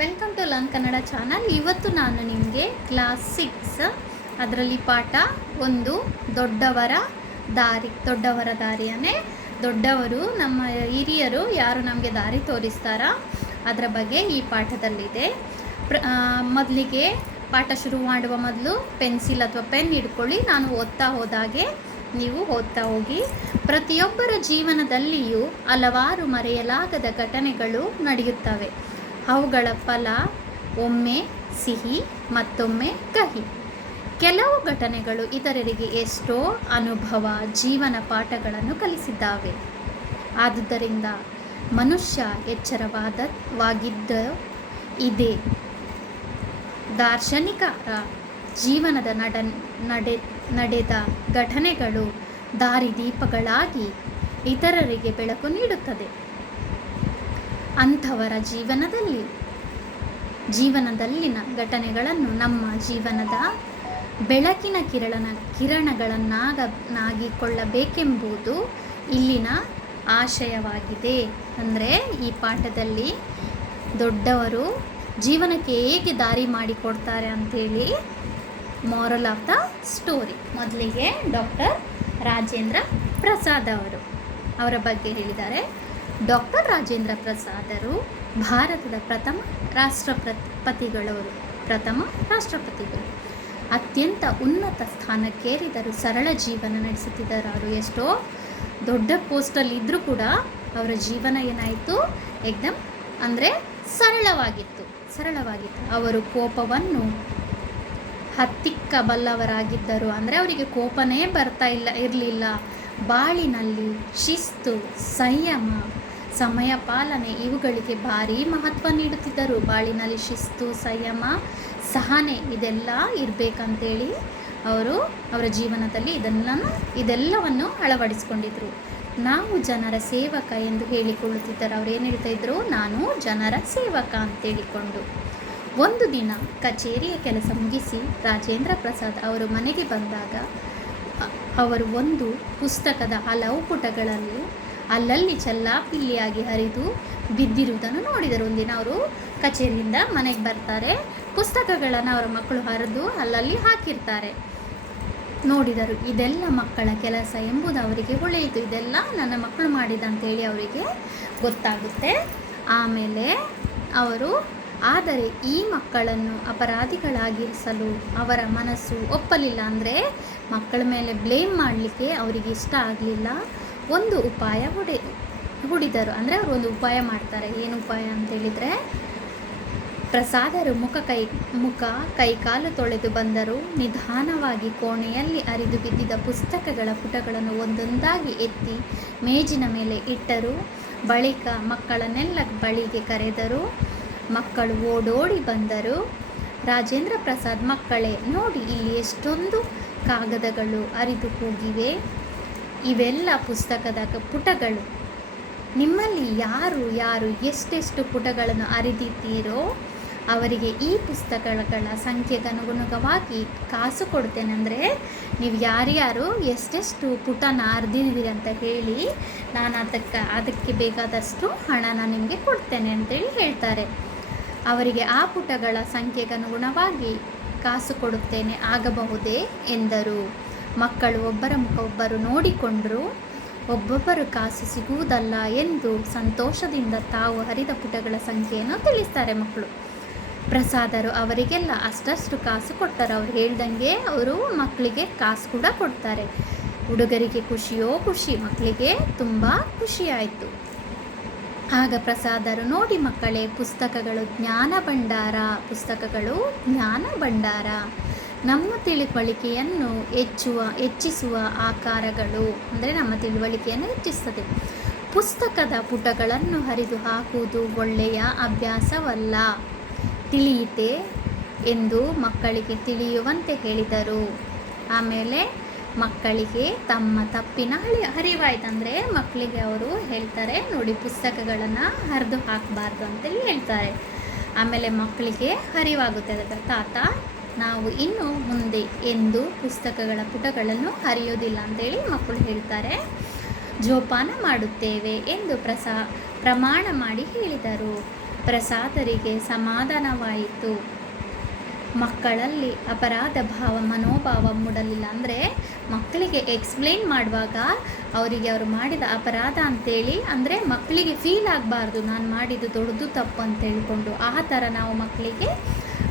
Welcome to learn Kannada channel. ಇವತ್ತು ನಾನು ನಿಮಗೆ ಕ್ಲಾಸ್ 6 ಅದರಲ್ಲಿ ಪಾಠ 1 ದೊಡ್ಡವರ ದಾರಿಯನ್ನೇ ದೊಡ್ಡವರು ನಮ್ಮ ಹಿರಿಯರು ಯಾರು ನಮಗೆ ದಾರಿ ತೋರಿಸ್ತಾರ ಅದರ ಬಗ್ಗೆ ಈ ಪಾಠದಲ್ಲಿದೆ. ಮೊದಲಿಗೆ ಪಾಠ ಶುರು ಮಾಡುವ ಮೊದಲು ಪೆನ್ಸಿಲ್ ಅಥವಾ ಪೆನ್ ಹಿಡ್ಕೊಳ್ಳಿ. ನಾನು ಓದ್ತಾ ಹೋದಾಗೆ ನೀವು ಓದ್ತಾ ಹೋಗಿ. ಪ್ರತಿಯೊಬ್ಬರ ಜೀವನದಲ್ಲಿಯೂ ಹಲವಾರು ಮರೆಯಲಾಗದ ಘಟನೆಗಳು ನಡೆಯುತ್ತವೆ. ಅವುಗಳ ಫಲ ಒಮ್ಮೆ ಸಿಹಿ ಮತ್ತೊಮ್ಮೆ ಕಹಿ. ಕೆಲವು ಘಟನೆಗಳು ಇತರರಿಗೆ ಎಷ್ಟೋ ಅನುಭವ ಜೀವನ ಪಾಠಗಳನ್ನು ಕಲಿಸಿದ್ದಾವೆ. ಆದುದರಿಂದ ಮನುಷ್ಯ ಎಚ್ಚರವಾಗಿದ್ದ ಇದೆ. ದಾರ್ಶನಿಕರ ಜೀವನದ ನಡೆದ ಘಟನೆಗಳು ದಾರಿದೀಪಗಳಾಗಿ ಇತರರಿಗೆ ಬೆಳಕು ನೀಡುತ್ತದೆ. ಅಂಥವರ ಜೀವನದಲ್ಲಿನ ಘಟನೆಗಳನ್ನು ನಮ್ಮ ಜೀವನದ ಬೆಳಕಿನ ಕಿರಣಗಳನ್ನಾಗಿಕೊಳ್ಳಬೇಕೆಂಬುದು ಇಲ್ಲಿನ ಆಶಯವಾಗಿದೆ. ಅಂದರೆ ಈ ಪಾಠದಲ್ಲಿ ದೊಡ್ಡವರು ಜೀವನಕ್ಕೆ ಹೇಗೆ ದಾರಿ ಮಾಡಿಕೊಡ್ತಾರೆ ಅಂಥೇಳಿ ಮಾರಲ್ ಆಫ್ ದ ಸ್ಟೋರಿ. ಮೊದಲಿಗೆ ಡಾಕ್ಟರ್ ರಾಜೇಂದ್ರ ಪ್ರಸಾದ್ ಅವರ ಬಗ್ಗೆ ಹೇಳಿದ್ದಾರೆ. ಡಾಕ್ಟರ್ ರಾಜೇಂದ್ರ ಪ್ರಸಾದರು ಭಾರತದ ಪ್ರಥಮ ರಾಷ್ಟ್ರಪತಿಗಳು. ಅತ್ಯಂತ ಉನ್ನತ ಸ್ಥಾನಕ್ಕೇರಿದರು. ಸರಳ ಜೀವನ ನಡೆಸುತ್ತಿದ್ದರು. ಅವರು ಎಷ್ಟೋ ದೊಡ್ಡ ಪೋಸ್ಟಲ್ಲಿ ಇದ್ದರೂ ಕೂಡ ಅವರ ಜೀವನ ಏನಾಯಿತು, ಏಕ್ದಮ್ ಅಂದರೆ ಸರಳವಾಗಿತ್ತು. ಅವರು ಕೋಪವನ್ನು ಹತ್ತಿಕ್ಕಬಲ್ಲವರಾಗಿದ್ದರು. ಅಂದರೆ ಅವರಿಗೆ ಕೋಪನೇ ಇರಲಿಲ್ಲ. ಬಾಳಿನಲ್ಲಿ ಶಿಸ್ತು, ಸಂಯಮ, ಸಮಯ ಪಾಲನೆ ಇವುಗಳಿಗೆ ಭಾರಿ ಮಹತ್ವ ನೀಡುತ್ತಿದ್ದರು. ಬಾಳಿನಲ್ಲಿ ಶಿಸ್ತು, ಸಂಯಮ, ಸಹನೆ ಇದೆಲ್ಲ ಇರಬೇಕಂತೇಳಿ ಅವರ ಜೀವನದಲ್ಲಿ ಇದೆಲ್ಲವನ್ನು ಅಳವಡಿಸ್ಕೊಂಡಿದ್ರು. ನಾವು ಜನರ ಸೇವಕ ಎಂದು ಹೇಳಿಕೊಳ್ಳುತ್ತಿದ್ದರು. ಅವ್ರು ಏನು ಹೇಳ್ತಾ ಇದ್ರು, ನಾನು ಜನರ ಸೇವಕ ಅಂತೇಳಿಕೊಂಡು. ಒಂದು ದಿನ ಕಚೇರಿಯ ಕೆಲಸ ಮುಗಿಸಿ ರಾಜೇಂದ್ರ ಪ್ರಸಾದ್ ಅವರು ಮನೆಗೆ ಬಂದಾಗ ಅವರು ಒಂದು ಪುಸ್ತಕದ ಹಲವು ಪುಟಗಳಲ್ಲಿ ಅಲ್ಲಲ್ಲಿ ಚೆಲ್ಲಾಪಿಲ್ಲಿಯಾಗಿ ಹರಿದು ಬಿದ್ದಿರುವುದನ್ನು ನೋಡಿದರು. ಒಂದಿನ ಅವರು ಕಚೇರಿಯಿಂದ ಮನೆಗೆ ಬರ್ತಾರೆ. ಪುಸ್ತಕಗಳನ್ನು ಅವರ ಮಕ್ಕಳು ಹರಿದು ಅಲ್ಲಲ್ಲಿ ಹಾಕಿರ್ತಾರೆ. ನೋಡಿದರು. ಇದೆಲ್ಲ ಮಕ್ಕಳ ಕೆಲಸ ಎಂಬುದು ಅವರಿಗೆ ಹೊಳೆಯಿತು. ಇದೆಲ್ಲ ನನ್ನ ಮಕ್ಕಳು ಮಾಡಿದಂತೇಳಿ ಅವರಿಗೆ ಗೊತ್ತಾಗುತ್ತೆ. ಆಮೇಲೆ ಆದರೆ ಈ ಮಕ್ಕಳನ್ನು ಅಪರಾಧಿಗಳಾಗಿರಿಸಲು ಅವರ ಮನಸ್ಸು ಒಪ್ಪಲಿಲ್ಲ. ಅಂದರೆ ಮಕ್ಕಳ ಮೇಲೆ ಬ್ಲೇಮ್ ಮಾಡಲಿಕ್ಕೆ ಅವರಿಗೆ ಇಷ್ಟ ಆಗಲಿಲ್ಲ. ಒಂದು ಉಪಾಯ ಹುಡಿದರು. ಅಂದರೆ ಅವರು ಒಂದು ಉಪಾಯ ಮಾಡ್ತಾರೆ. ಏನು ಉಪಾಯ ಅಂತೇಳಿದರೆ, ಪ್ರಸಾದರು ಮುಖ ಕೈಕಾಲು ತೊಳೆದು ಬಂದರು. ನಿಧಾನವಾಗಿ ಕೋಣೆಯಲ್ಲಿ ಹರಿದು ಬಿದ್ದಿದ್ದ ಪುಸ್ತಕಗಳ ಪುಟಗಳನ್ನು ಒಂದೊಂದಾಗಿ ಎತ್ತಿ ಮೇಜಿನ ಮೇಲೆ ಇಟ್ಟರು. ಬಳಿಕ ಮಕ್ಕಳನ್ನೆಲ್ಲ ಬಳಿಗೆ ಕರೆದರು. ಮಕ್ಕಳು ಓಡೋಡಿ ಬಂದರು. ರಾಜೇಂದ್ರ ಪ್ರಸಾದ್, ಮಕ್ಕಳೇ ನೋಡಿ, ಇಲ್ಲಿ ಎಷ್ಟೊಂದು ಕಾಗದಗಳು ಹರಿದು ಹೋಗಿವೆ. ಇವೆಲ್ಲ ಪುಸ್ತಕದ ಪುಟಗಳು. ನಿಮ್ಮಲ್ಲಿ ಯಾರು ಎಷ್ಟೆಷ್ಟು ಪುಟಗಳನ್ನು ಹರಿದಿದ್ದೀರೋ ಅವರಿಗೆ ಈ ಪುಸ್ತಕಗಳ ಸಂಖ್ಯೆಗನುಗುಣವಾಗಿ ಕಾಸು ಕೊಡ್ತೇನೆ. ಅಂದರೆ ನೀವು ಯಾರ್ಯಾರು ಎಷ್ಟೆಷ್ಟು ಪುಟನ ಹರಿದಿದ್ದೀರಿ ಅಂತ ಹೇಳಿ ನಾನು ಅದಕ್ಕೆ ಬೇಕಾದಷ್ಟು ಹಣನ ನಿಮಗೆ ಕೊಡ್ತೇನೆ ಅಂತೇಳಿ ಹೇಳ್ತಾರೆ. ಅವರಿಗೆ ಆ ಪುಟಗಳ ಸಂಖ್ಯೆಗನುಗುಣವಾಗಿ ಕಾಸು ಕೊಡುತ್ತೇನೆ, ಆಗಬಹುದೇ ಎಂದರು. ಮಕ್ಕಳು ಒಬ್ಬರ ಮುಖ ಒಬ್ಬರು ನೋಡಿಕೊಂಡರು. ಒಬ್ಬೊಬ್ಬರು ಕಾಸು ಸಿಗುವುದಲ್ಲ ಎಂದು ಸಂತೋಷದಿಂದ ತಾವು ಹರಿದ ಪುಟಗಳ ಸಂಖ್ಯೆಯನ್ನು ತಿಳಿಸ್ತಾರೆ ಮಕ್ಕಳು. ಪ್ರಸಾದರು ಅವರಿಗೆಲ್ಲ ಅಷ್ಟಷ್ಟು ಕಾಸು ಕೊಟ್ಟರು. ಅವ್ರು ಹೇಳ್ದಂಗೆ ಅವರು ಮಕ್ಕಳಿಗೆ ಕಾಸು ಕೂಡ ಕೊಡ್ತಾರೆ. ಹುಡುಗರಿಗೆ ಖುಷಿಯೋ ಖುಷಿ, ಮಕ್ಕಳಿಗೆ ತುಂಬ ಖುಷಿಯಾಯಿತು. ಆಗ ಪ್ರಸಾದರು, ನೋಡಿ ಮಕ್ಕಳೇ, ಪುಸ್ತಕಗಳು ಜ್ಞಾನ ಭಂಡಾರ, ನಮ್ಮ ತಿಳುವಳಿಕೆಯನ್ನು ಹೆಚ್ಚಿಸುವ ಆಕಾರಗಳು. ಅಂದರೆ ನಮ್ಮ ತಿಳುವಳಿಕೆಯನ್ನು ಹೆಚ್ಚಿಸುತ್ತದೆ. ಪುಸ್ತಕದ ಪುಟಗಳನ್ನು ಹರಿದು ಹಾಕುವುದು ಒಳ್ಳೆಯ ಅಭ್ಯಾಸವಲ್ಲ. ತಿಳಿಯಿತೆ ಎಂದು ಮಕ್ಕಳಿಗೆ ತಿಳಿಯುವಂತೆ ಹೇಳಿದರು. ಆಮೇಲೆ ಮಕ್ಕಳಿಗೆ ತಮ್ಮ ತಪ್ಪಿನ ಅರಿವಾಯ್ತಂದರೆ ಮಕ್ಕಳಿಗೆ ಅವರು ಹೇಳ್ತಾರೆ, ನೋಡಿ ಪುಸ್ತಕಗಳನ್ನು ಹರಿದು ಹಾಕಬಾರ್ದು ಅಂತೇಳಿ ಹೇಳ್ತಾರೆ. ಆಮೇಲೆ ಮಕ್ಕಳಿಗೆ ಅರಿವಾಗುತ್ತೆ, ತಾತ ನಾವು ಇನ್ನು ಮುಂದೆ ಎಂದು ಪುಸ್ತಕಗಳ ಪುಟಗಳನ್ನು ಹರಿಯೋದಿಲ್ಲ ಅಂತೇಳಿ ಮಕ್ಕಳು ಹೇಳ್ತಾರೆ. ಜೋಪಾನ ಮಾಡುತ್ತೇವೆ ಎಂದು ಪ್ರಮಾಣ ಮಾಡಿ ಹೇಳಿದರು. ಪ್ರಸಾದರಿಗೆ ಸಮಾಧಾನವಾಯಿತು. ಮಕ್ಕಳಲ್ಲಿ ಅಪರಾಧ ಮನೋಭಾವ ಮೂಡಲಿಲ್ಲ. ಅಂದರೆ ಮಕ್ಕಳಿಗೆ ಎಕ್ಸ್ಪ್ಲೇನ್ ಮಾಡುವಾಗ ಅವರಿಗೆ ಅವರು ಮಾಡಿದ ಅಪರಾಧ ಅಂತೇಳಿ, ಅಂದರೆ ಮಕ್ಕಳಿಗೆ ಫೀಲ್ ಆಗಬಾರ್ದು ನಾನು ಮಾಡಿದ್ದು ದೊಡ್ಡದು ತಪ್ಪು ಅಂತ ಹೇಳ್ಕೊಂಡು. ಆ ಥರ ನಾವು ಮಕ್ಕಳಿಗೆ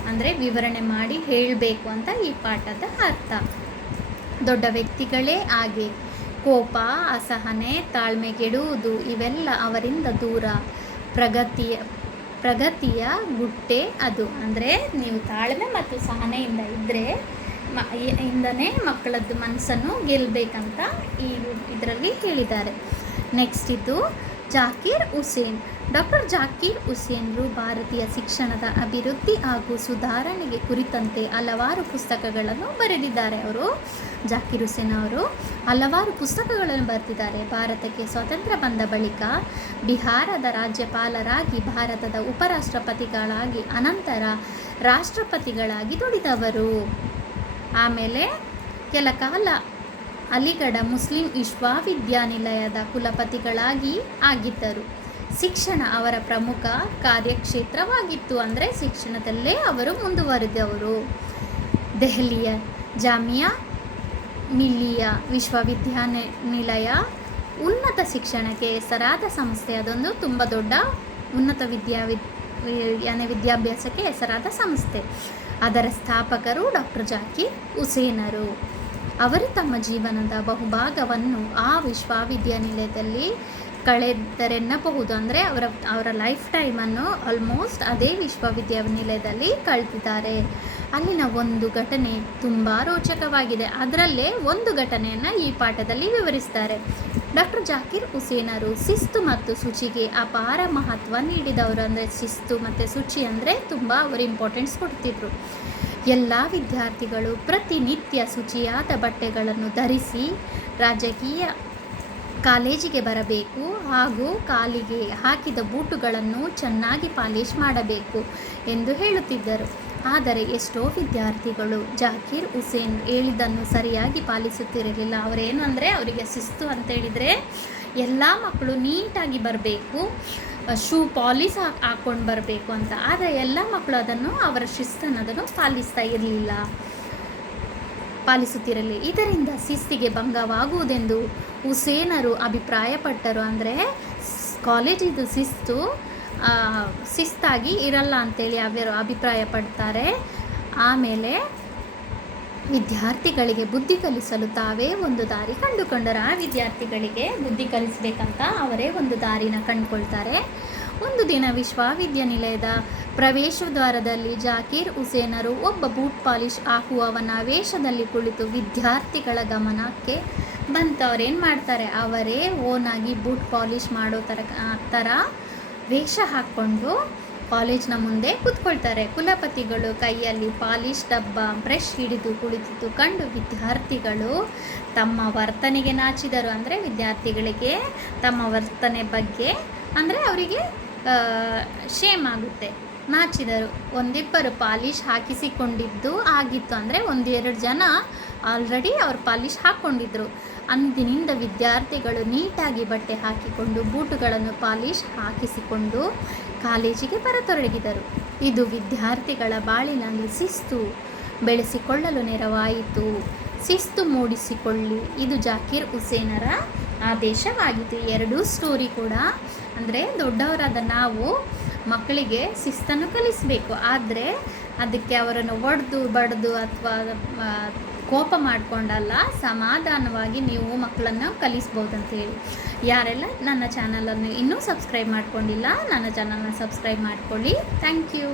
ಅಂದರೆ ವಿವರಣೆ ಮಾಡಿ ಹೇಳಬೇಕು ಅಂತ ಈ ಪಾಠದ ಅರ್ಥ. ದೊಡ್ಡ ವ್ಯಕ್ತಿಗಳೇ ಹಾಗೆ ಕೋಪ, ಅಸಹನೆ, ತಾಳ್ಮೆಗೆಡುವುದು ಇವೆಲ್ಲ ಅವರಿಂದ ದೂರ. ಪ್ರಗತಿಯ ಗುಟ್ಟೆ ಅದು. ಅಂದರೆ ನೀವು ತಾಳ್ಮೆ ಮತ್ತು ಸಹನೆಯಿಂದ ಇದ್ದರೆ ಇಂದನೇ ಮಕ್ಕಳದ್ದು ಮನಸ್ಸನ್ನು ಗೆಲ್ಲಬೇಕಂತ ಇದರಲ್ಲಿ ಹೇಳಿದ್ದಾರೆ. ನೆಕ್ಸ್ಟ್ ಇದು ಜಾಕೀರ್ ಹುಸೇನ್. ಡಾಕ್ಟರ್ ಜಾಕೀರ್ ಹುಸೇನ್ರು ಭಾರತೀಯ ಶಿಕ್ಷಣದ ಅಭಿವೃದ್ಧಿ ಹಾಗೂ ಸುಧಾರಣೆಗೆ ಕುರಿತಂತೆ ಹಲವಾರು ಪುಸ್ತಕಗಳನ್ನು ಬರೆದಿದ್ದಾರೆ. ಜಾಕೀರ್ ಹುಸೇನ್ ಅವರು ಹಲವಾರು ಪುಸ್ತಕಗಳನ್ನು ಬರೆದಿದ್ದಾರೆ. ಭಾರತಕ್ಕೆ ಸ್ವಾತಂತ್ರ್ಯ ಬಂದ ಬಳಿಕ ಬಿಹಾರದ ರಾಜ್ಯಪಾಲರಾಗಿ, ಭಾರತದ ಉಪರಾಷ್ಟ್ರಪತಿಗಳಾಗಿ, ಅನಂತರ ರಾಷ್ಟ್ರಪತಿಗಳಾಗಿ ದುಡಿದವರು. ಆಮೇಲೆ ಕೆಲ ಕಾಲ ಅಲಿಗಢ ಮುಸ್ಲಿಂ ವಿಶ್ವವಿದ್ಯಾನಿಲಯದ ಕುಲಪತಿಗಳಾಗಿ ಆಗಿದ್ದರು. ಶಿಕ್ಷಣ ಅವರ ಪ್ರಮುಖ ಕಾರ್ಯಕ್ಷೇತ್ರವಾಗಿತ್ತು. ಅಂದರೆ ಶಿಕ್ಷಣದಲ್ಲೇ ಅವರು ಮುಂದುವರೆದವರು. ದೆಹಲಿಯ ಜಾಮಿಯಾ ಮಿಲಿಯಾ ವಿಶ್ವವಿದ್ಯಾನಿಲಯ ಉನ್ನತ ಶಿಕ್ಷಣಕ್ಕೆ ಹೆಸರಾದ ಸಂಸ್ಥೆ. ಅದೊಂದು ತುಂಬ ದೊಡ್ಡ ಉನ್ನತ ವಿದ್ಯಾಭ್ಯಾಸಕ್ಕೆ ಹೆಸರಾದ ಸಂಸ್ಥೆ. ಅದರ ಸ್ಥಾಪಕರು ಡಾಕ್ಟರ್ ಜಾಕೀರ್ ಹುಸೇನರು. ಅವರು ತಮ್ಮ ಜೀವನದ ಬಹುಭಾಗವನ್ನು ಆ ವಿಶ್ವವಿದ್ಯಾನಿಲಯದಲ್ಲಿ ಕಳೆದರೆನ್ನಬಹುದು. ಅಂದರೆ ಅವರ ಲೈಫ್ ಟೈಮನ್ನು ಆಲ್ಮೋಸ್ಟ್ ಅದೇ ವಿಶ್ವವಿದ್ಯಾನಿಲಯದಲ್ಲಿ ಕಳೆದಿದ್ದಾರೆ. ಅಲ್ಲಿನ ಒಂದು ಘಟನೆ ತುಂಬ ರೋಚಕವಾಗಿದೆ. ಅದರಲ್ಲೇ ಒಂದು ಘಟನೆಯನ್ನು ಈ ಪಾಠದಲ್ಲಿ ವಿವರಿಸ್ತಾರೆ. ಡಾಕ್ಟರ್ ಜಾಕೀರ್ ಹುಸೇನರು ಶಿಸ್ತು ಮತ್ತು ಶುಚಿಗೆ ಅಪಾರ ಮಹತ್ವ ನೀಡಿದವರು. ಅಂದರೆ ಶಿಸ್ತು ಮತ್ತು ಶುಚಿ ಅಂದರೆ ತುಂಬ ಅವರು ಇಂಪಾರ್ಟೆನ್ಸ್ ಕೊಡ್ತಿದ್ರು. ಎಲ್ಲ ವಿದ್ಯಾರ್ಥಿಗಳು ಪ್ರತಿನಿತ್ಯ ಶುಚಿಯಾದ ಬಟ್ಟೆಗಳನ್ನು ಧರಿಸಿ ಕಾಲೇಜಿಗೆ ಬರಬೇಕು ಹಾಗೂ ಕಾಲಿಗೆ ಹಾಕಿದ ಬೂಟುಗಳನ್ನು ಚೆನ್ನಾಗಿ ಪಾಲಿಶ್ ಮಾಡಬೇಕು ಎಂದು ಹೇಳುತ್ತಿದ್ದರು. ಆದರೆ ಎಷ್ಟೋ ವಿದ್ಯಾರ್ಥಿಗಳು ಜಾಕೀರ್ ಹುಸೇನ್ ಹೇಳಿದ್ದನ್ನು ಸರಿಯಾಗಿ ಪಾಲಿಸುತ್ತಿರಲಿಲ್ಲ. ಅವರೇನು ಅಂದರೆ ಅವರಿಗೆ ಶಿಸ್ತು ಅಂತ ಹೇಳಿದರೆ ಎಲ್ಲ ಮಕ್ಕಳು ನೀಟಾಗಿ ಬರಬೇಕು, ಶೂ ಪಾಲಿಶ್ ಹಾಕ್ಕೊಂಡು ಬರಬೇಕು ಅಂತ. ಆದರೆ ಎಲ್ಲ ಮಕ್ಕಳು ಅವರ ಶಿಸ್ತನ್ನು ಪಾಲಿಸುತ್ತಿರಲಿಲ್ಲ. ಇದರಿಂದ ಶಿಸ್ತಿಗೆ ಭಂಗವಾಗುವುದೆಂದು ಹುಸೇನರು ಅಭಿಪ್ರಾಯಪಟ್ಟರು. ಅಂದರೆ ಕಾಲೇಜಿದು ಶಿಸ್ತಾಗಿ ಇರಲ್ಲ ಅಂತೇಳಿ ಅವರು ಅಭಿಪ್ರಾಯಪಡ್ತಾರೆ. ಆಮೇಲೆ ವಿದ್ಯಾರ್ಥಿಗಳಿಗೆ ಬುದ್ಧಿ ಕಲಿಸಲು ತಾವೇ ಒಂದು ದಾರಿ ಕಂಡುಕೊಂಡರು. ಆ ವಿದ್ಯಾರ್ಥಿಗಳಿಗೆ ಬುದ್ಧಿ ಕಲಿಸಬೇಕಂತ ಅವರೇ ಒಂದು ದಾರಿನ ಕಂಡುಕೊಳ್ತಾರೆ. ಒಂದು ದಿನ ವಿಶ್ವವಿದ್ಯಾನಿಲಯದ ಪ್ರವೇಶದ್ವಾರದಲ್ಲಿ ಜಾಕೀರ್ ಹುಸೇನರು ಒಬ್ಬ ಬೂಟ್ ಪಾಲಿಶ್ ಹಾಕುವವನ ವೇಷದಲ್ಲಿ ಕುಳಿತು ವಿದ್ಯಾರ್ಥಿಗಳ ಗಮನಕ್ಕೆ ಬಂತು. ಅವರೇನು ಮಾಡ್ತಾರೆ, ಅವರೇ ಓನಾಗಿ ಬೂಟ್ ಪಾಲಿಶ್ ಮಾಡೋ ಥರ ವೇಷ ಹಾಕ್ಕೊಂಡು ಕಾಲೇಜ್ನ ಮುಂದೆ ಕೂತ್ಕೊಳ್ತಾರೆ. ಕುಲಪತಿಗಳು ಕೈಯಲ್ಲಿ ಪಾಲಿಶ್ ಡಬ್ಬ, ಬ್ರಷ್ ಹಿಡಿದು ಕುಳಿತಿದ್ದು ಕಂಡು ವಿದ್ಯಾರ್ಥಿಗಳು ತಮ್ಮ ವರ್ತನೆಗೆ ನಾಚಿದರು. ಅಂದರೆ ವಿದ್ಯಾರ್ಥಿಗಳಿಗೆ ತಮ್ಮ ವರ್ತನೆ ಬಗ್ಗೆ ಅಂದರೆ ಅವರಿಗೆ ಶೇಮ್ ಆಗುತ್ತೆ, ನಾಚಿದರು. ಒಂದಿಬ್ಬರು ಪಾಲಿಶ್ ಹಾಕಿಸಿಕೊಂಡಿದ್ದು ಆಗಿತ್ತು. ಅಂದರೆ ಒಂದೆರಡು ಜನ ಆಲ್ರೆಡಿ ಅವರು ಪಾಲಿಶ್ ಹಾಕ್ಕೊಂಡಿದ್ರು. ಅಂದಿನಿಂದ ವಿದ್ಯಾರ್ಥಿಗಳು ನೀಟಾಗಿ ಬಟ್ಟೆ ಹಾಕಿಕೊಂಡು ಬೂಟುಗಳನ್ನು ಪಾಲಿಶ್ ಹಾಕಿಸಿಕೊಂಡು ಕಾಲೇಜಿಗೆ ಬರತೊಡಗಿದರು. ಇದು ವಿದ್ಯಾರ್ಥಿಗಳ ಬಾಳಿನಲ್ಲಿ ಶಿಸ್ತು ಬೆಳೆಸಿಕೊಳ್ಳಲು ನೆರವಾಯಿತು. ಶಿಸ್ತು ಮೂಡಿಸಿಕೊಳ್ಳಿ, ಇದು ಜಾಕೀರ್ ಹುಸೇನರ ಆದೇಶವಾಗಿತ್ತು. ಎರಡೂ ಸ್ಟೋರಿ ಕೂಡ ಅಂದರೆ ದೊಡ್ಡವರಾದ ನಾವು ಮಕ್ಕಳಿಗೆ ಶಿಸ್ತನ್ನು ಕಲಿಸಬೇಕು. ಆದರೆ ಅದಕ್ಕೆ ಅವರನ್ನು ಬಡ್ದು ಅಥವಾ ಕೋಪ ಮಾಡಿಕೊಂಡಲ್ಲ, ಸಮಾಧಾನವಾಗಿ ನೀವು ಮಕ್ಕಳನ್ನು ಕಲಿಸ್ಬೋದಂತೇಳಿ. ಯಾರೆಲ್ಲ ನನ್ನ ಚಾನಲನ್ನು ಇನ್ನೂ ಸಬ್ಸ್ಕ್ರೈಬ್ ಮಾಡ್ಕೊಂಡಿಲ್ಲ, ನನ್ನ ಚಾನಲ್ನ ಸಬ್ಸ್ಕ್ರೈಬ್ ಮಾಡ್ಕೊಳ್ಳಿ. Thank you.